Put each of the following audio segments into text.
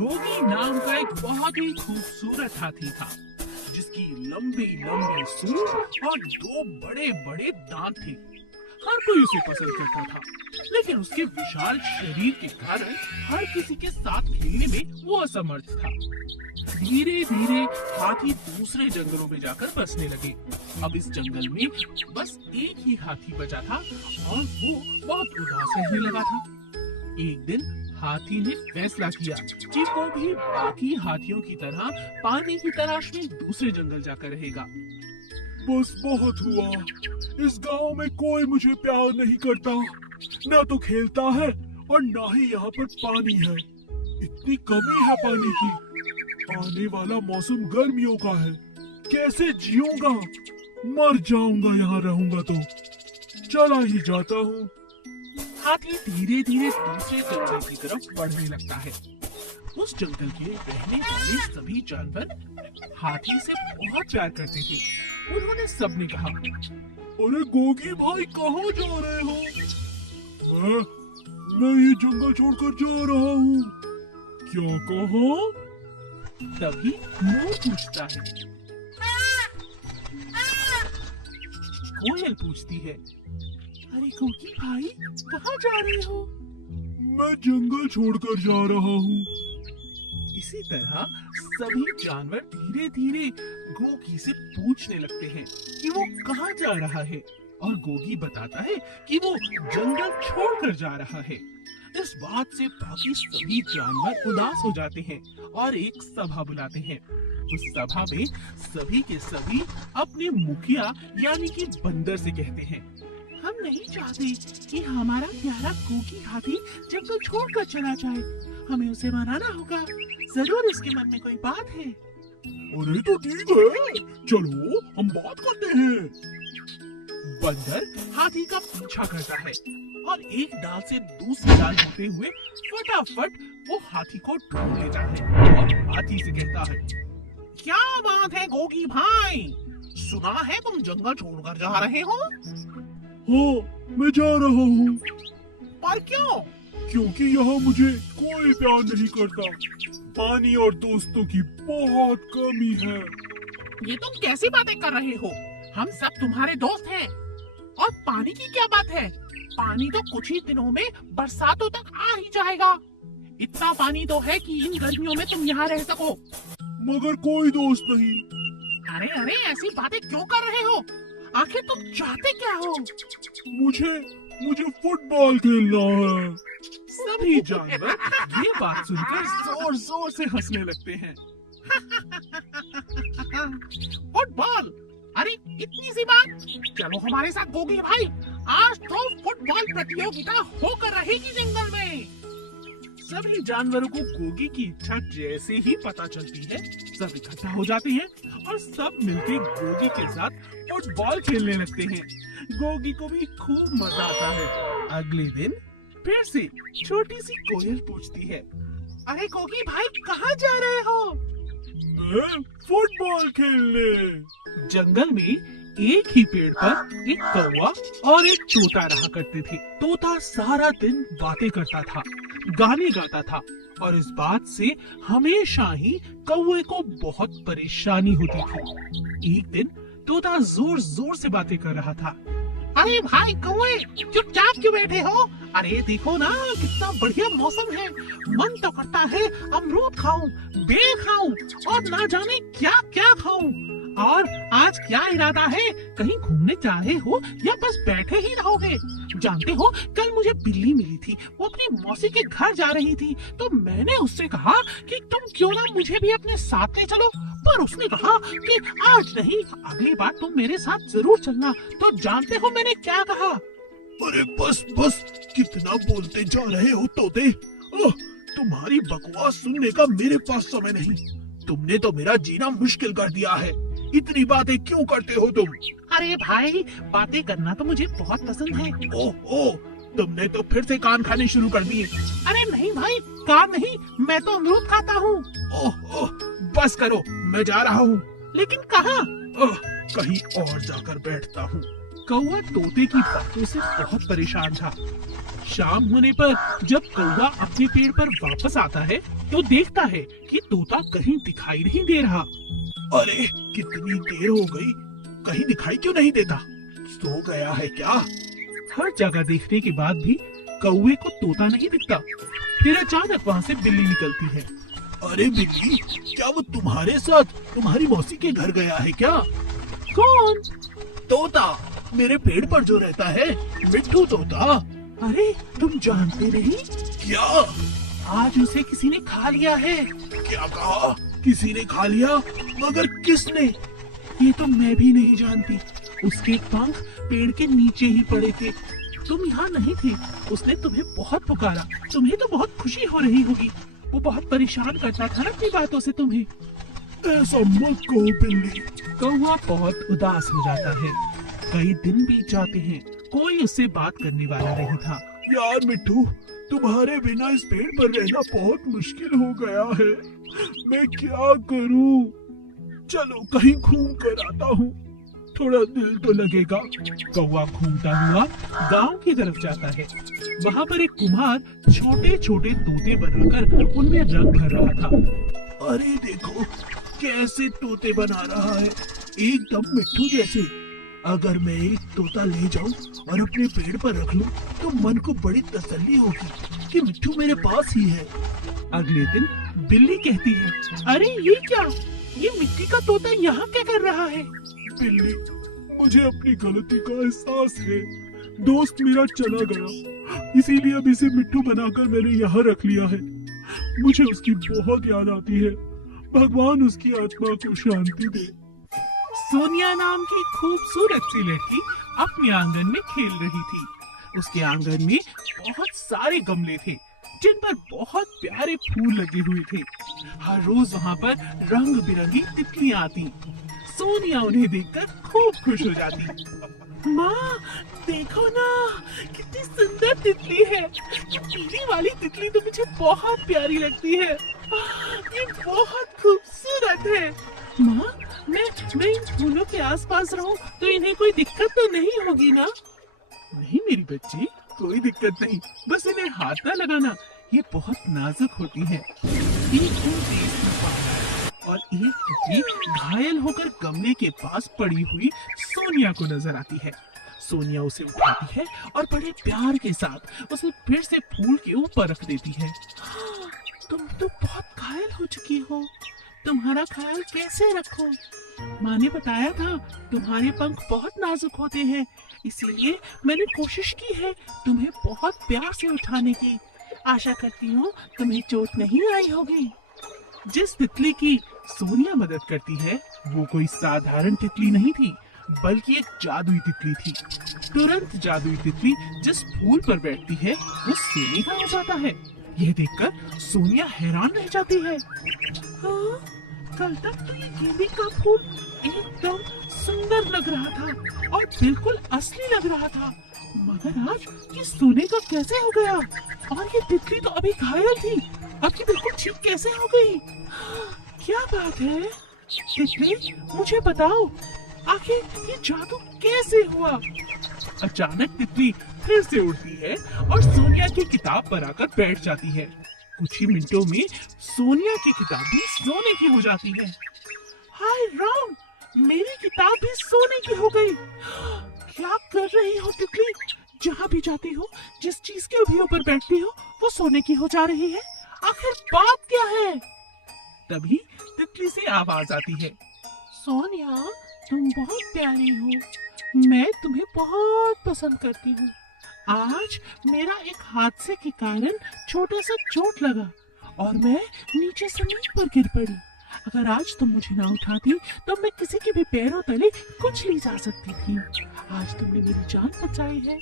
गोगी नाम का एक बहुत ही खूबसूरत हाथी था, जिसकी लंबी लंबी सूंड और दो बड़े बड़े दांत थे। हर कोई उसे पसंद करता था, लेकिन उसके विशाल शरीर के कारण हर किसी के साथ खेलने में वो असमर्थ था। धीरे धीरे हाथी दूसरे जंगलों में जाकर बसने लगे। अब इस जंगल में बस एक ही हाथी बचा था और वो बहुत उदास रहने लगा था। एक दिन हाथी ने फैसला किया कि वो भी बाकी हाथियों की तरह पानी की तलाश में दूसरे जंगल जाकर रहेगा। बस बहुत हुआ। इस गांव में कोई मुझे प्यार नहीं करता, ना तो खेलता है और ना ही यहाँ पर पानी है। इतनी कमी है पानी की। आने वाला मौसम गर्मियों का है, कैसे जीऊंगा? मर जाऊंगा यहाँ रहूंगा तो। चला ही जाता हूँ। हाथी धीरे धीरे दूसरे जंगल की तरफ बढ़ने लगता है। उस जंगल के रहने वाले सभी जानवर हाथी से बहुत प्यार करते थे। उन्होंने सबने कहा, अरे गोगी भाई कहाँ जा रहे हो? मैं ये जंगल छोड़कर जा रहा हूँ। क्या कहा? तभी मोर पूछता है। कोयल पूछती है, अरे गोगी भाई कहाँ जा रहे हो? मैं जंगल छोड़कर जा रहा हूँ। इसी तरह सभी जानवर धीरे धीरे गोगी से पूछने लगते हैं कि वो कहाँ जा रहा है, और गोगी बताता है कि वो जंगल छोड़कर जा रहा है। इस बात से बाकी सभी जानवर उदास हो जाते हैं और एक सभा बुलाते हैं। उस सभा में सभी के सभी अपने मुखिया यानी कि बंदर से कहते हैं, हम नहीं चाहते कि हमारा प्यारा गोगी हाथी जंगल छोड़कर चला जाए। हमें उसे मनाना होगा। जरूर इसके मन में कोई बात है। अरे तो ठीक है, चलो हम बात करते हैं। बंदर हाथी का पीछा करता है और एक डाल से दूसरी डाल होते हुए फटाफट वो हाथी को ढूंढ लेता है और हाथी से कहता है, क्या बात है गोगी भाई? सुना है तुम जंगल छोड़कर जा रहे हो? हाँ, मैं जा रहा हूँ। पर क्यों? क्योंकि यहाँ मुझे कोई प्यार नहीं करता। पानी और दोस्तों की बहुत कमी है। ये तुम कैसी बातें कर रहे हो? हम सब तुम्हारे दोस्त हैं। और पानी की क्या बात है? पानी तो कुछ ही दिनों में बरसातों तक आ ही जाएगा। इतना पानी तो है कि इन गर्मियों में तुम यहाँ रह सको। मगर कोई दोस्त नहीं। अरे अरे ऐसी बातें क्यों कर रहे हो? आखिर तुम चाहते क्या हो? मुझे फुटबॉल खेलना है। सभी जानवर ये बात सुनकर जोर जोर से हंसने लगते हैं। फुटबॉल? अरे इतनी सी बात? चलो हमारे साथ गोगी भाई, आज तो फुटबॉल प्रतियोगिता होकर रहेगी जंगल में। सभी जानवरों को गोगी की इच्छा जैसे ही पता चलती है, सब इकट्ठा हो जाते हैं और सब मिलकर गोगी के साथ फुटबॉल खेलने लगते हैं। गोगी को भी खूब मजा आता है। अगले दिन फिर से छोटी सी कोयल पूछती है, अरे गोगी भाई कहाँ जा रहे हो? मैं फुटबॉल खेलने। जंगल में एक ही पेड़ पर एक कौवा और एक तोता रहा करते थे। तोता सारा दिन बातें करता था, गाने गाता था और इस बात से हमेशा ही कौवे को बहुत परेशानी होती थी। एक दिन तोता जोर जोर से बातें कर रहा था। अरे भाई कौवे, चुपचाप क्यों बैठे हो? अरे देखो ना कितना बढ़िया मौसम है। मन तो करता है अमरूद खाऊं, बेर खाऊं और ना जाने क्या क्या खाऊं। और आज क्या इरादा है? कहीं घूमने जा रहे हो या बस बैठे ही रहोगे? जानते हो कल मुझे बिल्ली मिली थी, वो अपनी मौसी के घर जा रही थी, तो मैंने उससे कहा कि तुम क्यों ना मुझे भी अपने साथ ले चलो, पर उसने कहा कि आज नहीं, अगली बार तुम मेरे साथ जरूर चलना। तो जानते हो मैंने क्या कहा? अरे बस बस, कितना बोलते जा रहे हो तोते। तुम्हारी बकवास सुनने का मेरे पास समय नहीं। तुमने तो मेरा जीना मुश्किल कर दिया है। इतनी बातें क्यों करते हो तुम? अरे भाई बातें करना तो मुझे बहुत पसंद है। ओह, तुमने तो फिर से कान खाने शुरू कर दिए। अरे नहीं भाई, कान नहीं, मैं तो अमरूद खाता हूँ। ओह, बस करो, मैं जा रहा हूँ। लेकिन कहाँ? कहीं और जाकर बैठता हूँ। कौवा तोते की बातों से बहुत परेशान था। शाम होने पर जब कौवा अपने पेड़ पर वापस आता है तो देखता है कि तोता कहीं दिखाई नहीं दे रहा। अरे कितनी देर हो गई, कहीं दिखाई क्यों नहीं देता? सो गया है क्या? हर जगह देखने के बाद भी कौवे को तोता नहीं दिखता। फिर अचानक वहाँ से बिल्ली निकलती है। अरे बिल्ली, क्या वो तुम्हारे साथ तुम्हारी मौसी के घर गया है क्या? कौन? तोता, मेरे पेड़ पर जो रहता है, मिट्ठू तोता। अरे तुम जानते नहीं? क्या? आज उसे किसी ने खा लिया है। क्या कहा? किसी ने खा लिया? मगर किसने? ये तो मैं भी नहीं जानती। उसके पंख पेड़ के नीचे ही पड़े थे। तुम यहाँ नहीं थे। उसने तुम्हें बहुत पुकारा। तुम्हें तो बहुत खुशी हो रही होगी। वो बहुत परेशान करता था ना अपनी बातों से तुम्हें। ऐसा मत कहो बिल्ली। कौवा बहुत उदास हो जाता है। कई दिन बीत जाते हैं, कोई उससे बात करने वाला नहीं था। यार मिट्ठू, तुम्हारे बिना इस पेड़ पर रहना बहुत मुश्किल हो गया है। मैं क्या करूं? चलो कहीं घूम कर आता हूँ, थोड़ा दिल तो लगेगा। कौवा घूमता हुआ गांव की तरफ जाता है। वहाँ पर एक कुम्हार छोटे छोटे तोते बनाकर उनमें रंग भर रहा था। अरे देखो कैसे तोते बना रहा है, एकदम मिट्ठू जैसे। अगर मैं एक तोता ले जाऊं और अपने पेड़ पर रख लूं, तो मन को बड़ी तसल्ली होगी कि मिट्ठू मेरे पास ही है। अगले दिन बिल्ली कहती है, अरे ये क्या? ये मिट्टी का तोता यहाँ क्या कर रहा है? बिल्ली, मुझे अपनी गलती का एहसास है। दोस्त मेरा चला गया, इसीलिए अब इसे मिट्ठू बनाकर मैंने यहाँ रख लिया है। मुझे उसकी बहुत याद आती है। भगवान उसकी आत्मा को शांति दे। सोनिया नाम की खूबसूरत सी लड़की अपने आंगन में खेल रही थी। उसके आंगन में बहुत सारे गमले थे जिन पर बहुत प्यारे फूल लगे हुए थे। हर रोज वहाँ पर रंग बिरंगी तितलियाँ आती। सोनिया उन्हें देखकर खूब खुश हो जाती। माँ देखो ना, कितनी सुंदर तितली है। ये पीली वाली तितली तो मुझे बहुत प्यारी लगती है। ये बहुत खूबसूरत है। माँ मैं इन फूलों के आसपास रहूं तो इन्हें कोई दिक्कत तो नहीं होगी ना? नहीं मेरी बच्ची, कोई दिक्कत नहीं। बस इन्हें हाथ ना लगाना, ये बहुत नाजुक होती है। एक दिन तेज तूफान आया और एक तितली घायल होकर गमले के पास पड़ी हुई सोनिया को नजर आती है। सोनिया उसे उठाती है और बड़े प्यार के साथ उसे फिर से फूल के ऊपर रख देती है। तुम तो बहुत घायल हो चुकी हो, तुम्हारा ख्याल कैसे रखो? माँ ने बताया था तुम्हारे पंख बहुत नाजुक होते हैं, इसीलिए मैंने कोशिश की है तुम्हें बहुत प्यार से उठाने की। आशा करती हूँ तुम्हें चोट नहीं आई होगी। जिस तितली की सोनिया मदद करती है वो कोई साधारण तितली नहीं थी, बल्कि एक जादुई तितली थी। तुरंत जादुई तितली जिस फूल पर बैठती है वो सोने का हो जाता है। यह देखकर सोनिया हैरान रह जाती है। हाँ, कल तक तो ये गेंदे का फूल एकदम सुंदर लग रहा था और बिल्कुल असली लग रहा था, मगर आज ये सोने का कैसे हो गया? और ये तितली तो अभी घायल थी, अब ये बिल्कुल ठीक कैसे हो गई? क्या बात है? तितली मुझे बताओ, आखिर ये जादू कैसे हुआ? अचानक तितली फिर से उड़ती है और सोनिया की किताब पर आकर बैठ जाती है। कुछ ही मिनटों में सोनिया की किताब भी सोने की हो जाती है। हाय राम, मेरी किताब भी सोने की हो गई। क्या कर रही हो तितली? जहाँ भी जाती हो, जिस चीज के भी ऊपर बैठती हो, वो सोने की हो जा रही है। आखिर बात क्या है? तभी तितली से आवाज आती है, सोनिया तुम बहुत प्यारी हो, मैं तुम्हें बहुत पसंद करती हूँ। आज मेरा एक हादसे के कारण छोटा सा चोट लगा और मैं नीचे जमीन पर गिर पड़ी। अगर आज तुम मुझे ना उठाती तो मैं किसी के भी पैरों तले कुछ नहीं जा सकती थी। आज तुमने मेरी जान बचाई है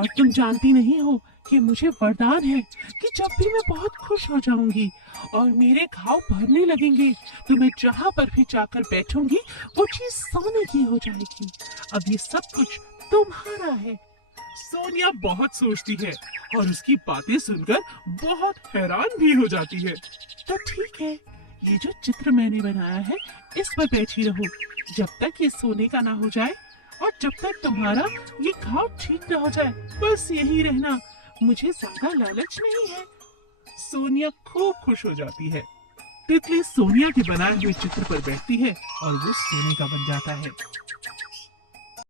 और तुम जानती नहीं हो कि मुझे वरदान है कि जब भी मैं बहुत खुश हो जाऊंगी और मेरे घाव भरने लगेंगे तो मैं जहाँ पर भी जाकर बैठूंगी वो चीज सोने की हो जाएगी। अब ये सब कुछ तुम्हारा है। सोनिया बहुत सोचती है और उसकी बातें सुनकर बहुत हैरान भी हो जाती है। तो ठीक है, ये जो चित्र मैंने बनाया है इस पर बैठी रहो जब तक ये सोने का ना हो जाए और जब तक तुम्हारा ये घाव ठीक न हो जाए बस यही रहना, मुझे ज्यादा लालच नहीं है। सोनिया खूब खुश हो जाती है। तितली सोनिया के बनाए हुए चित्र पर बैठती है और वो सोने का बन जाता है।